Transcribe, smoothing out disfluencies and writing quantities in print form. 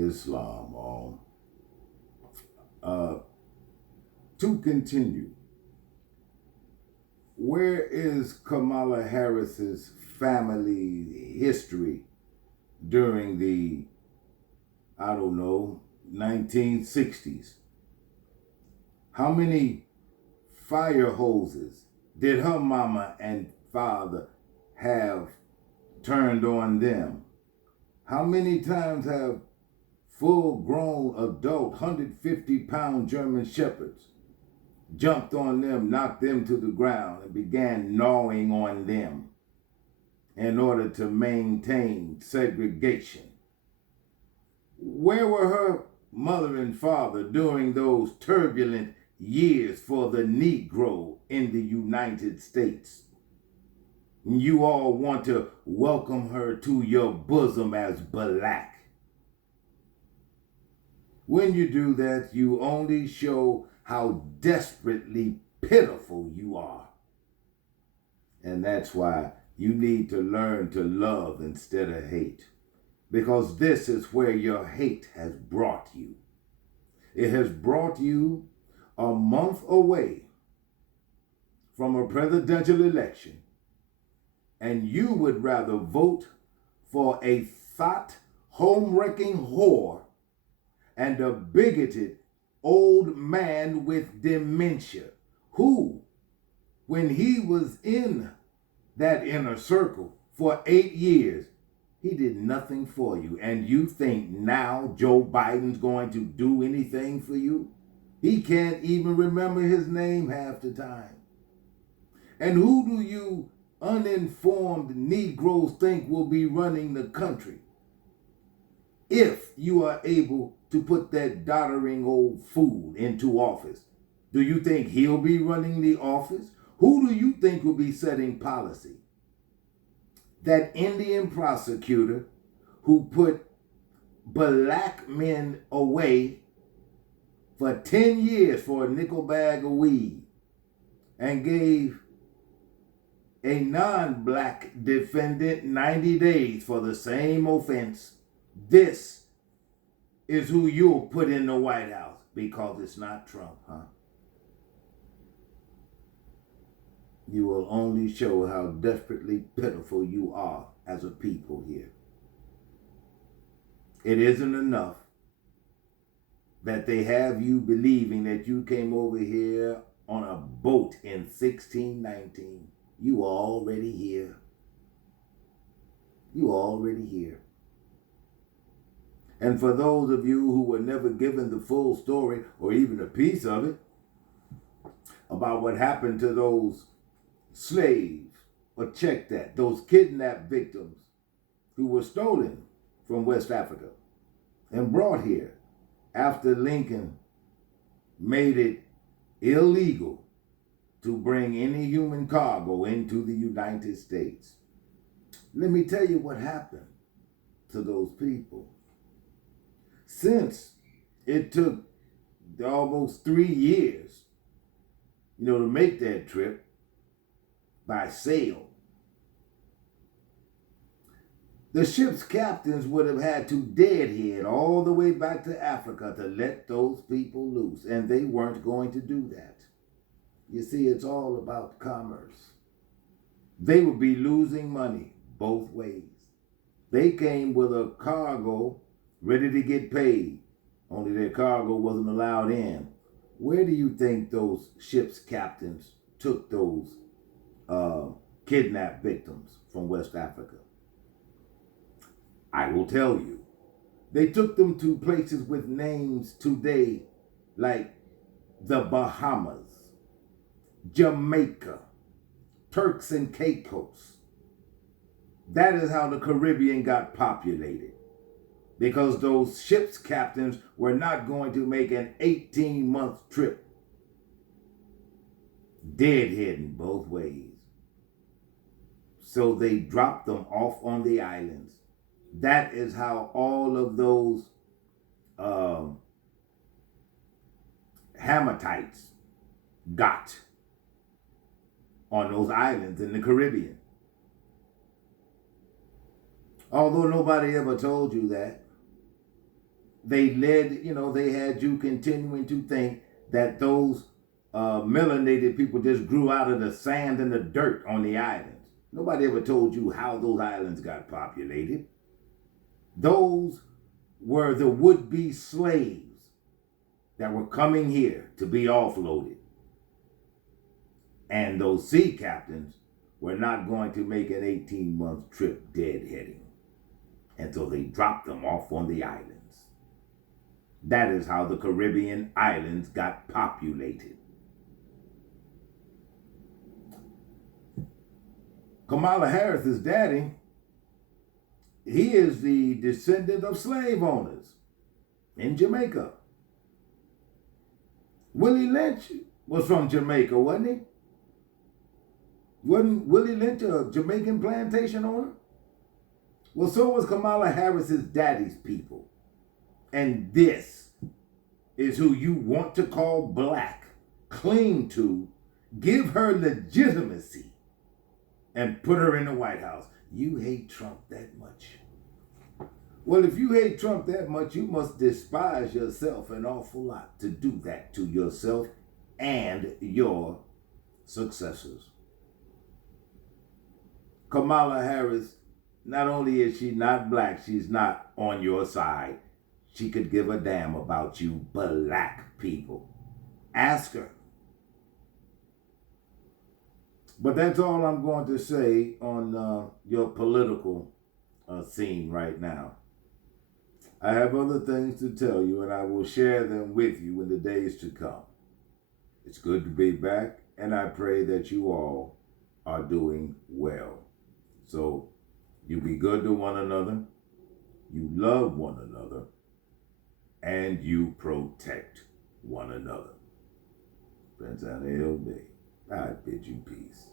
Islam. To continue, where is Kamala Harris's family history during the, I don't know, 1960s? How many fire hoses did her mama and father have turned on them? How many times have full-grown adult 150-pound German shepherds jumped on them, knocked them to the ground, and began gnawing on them in order to maintain segregation? Where were her mother and father during those turbulent years for the Negro in the United States? You all want to welcome her to your bosom as black. When you do that, you only show how desperately pitiful you are. And that's why you need to learn to love instead of hate. Because this is where your hate has brought you. It has brought you a month away from a presidential election, and you would rather vote for a thought home-wrecking whore and a bigoted old man with dementia who, when he was in that inner circle for 8 years, he did nothing for you. And you think now Joe Biden's going to do anything for you? He can't even remember his name half the time. And who do you uninformed Negroes think will be running the country if you are able to put that doddering old fool into office? Do you think he'll be running the office? Who do you think will be setting policy? That Indian prosecutor who put black men away for 10 years for a nickel bag of weed and gave a non-black defendant 90 days for the same offense. This is who you'll put in the White House because it's not Trump, huh? You will only show how desperately pitiful you are as a people here. It isn't enough that they have you believing that you came over here on a boat in 1619. You already here. You already here. And for those of you who were never given the full story or even a piece of it about what happened to those slaves, or check that, those kidnapped victims who were stolen from West Africa and brought here after Lincoln made it illegal to bring any human cargo into the United States. Let me tell you what happened to those people. Since it took almost 3 years, to make that trip by sail, the ship's captains would have had to deadhead all the way back to Africa to let those people loose, and they weren't going to do that. You see, it's all about commerce. They would be losing money both ways. They came with a cargo ready to get paid, only their cargo wasn't allowed in. Where do you think those ship's captains took those kidnapped victims from West Africa? I will tell you. They took them to places with names today like the Bahamas, Jamaica, Turks and Caicos. That is how the Caribbean got populated, because those ship's captains were not going to make an 18-month trip, deadheading both ways. So they dropped them off on the islands. That is how all of those Hamitites got on those islands in the Caribbean. Although nobody ever told you that. they they had you continuing to think that those melanated people just grew out of the sand and the dirt on the islands. Nobody ever told you how those islands got populated. Those were the would-be slaves that were coming here to be offloaded. And those sea captains were not going to make an 18-month trip deadheading. And so they dropped them off on the islands. That is how the Caribbean islands got populated. Kamala Harris's daddy, he is the descendant of slave owners in Jamaica. Willie Lynch was from Jamaica, wasn't he? Wasn't Willie Lynch a Jamaican plantation owner? Well, so was Kamala Harris's daddy's people. And this is who you want to call black, cling to, give her legitimacy, and put her in the White House. You hate Trump that much. Well, if you hate Trump that much, you must despise yourself an awful lot to do that to yourself and your successors. Kamala Harris, not only is she not black, she's not on your side. She could give a damn about you black people. Ask her. But that's all I'm going to say on your political scene right now. I have other things to tell you, and I will share them with you in the days to come. It's good to be back, and I pray that you all are doing well. So you be good to one another, you love one another, and you protect one another. Princeanaelbey, I bid you peace.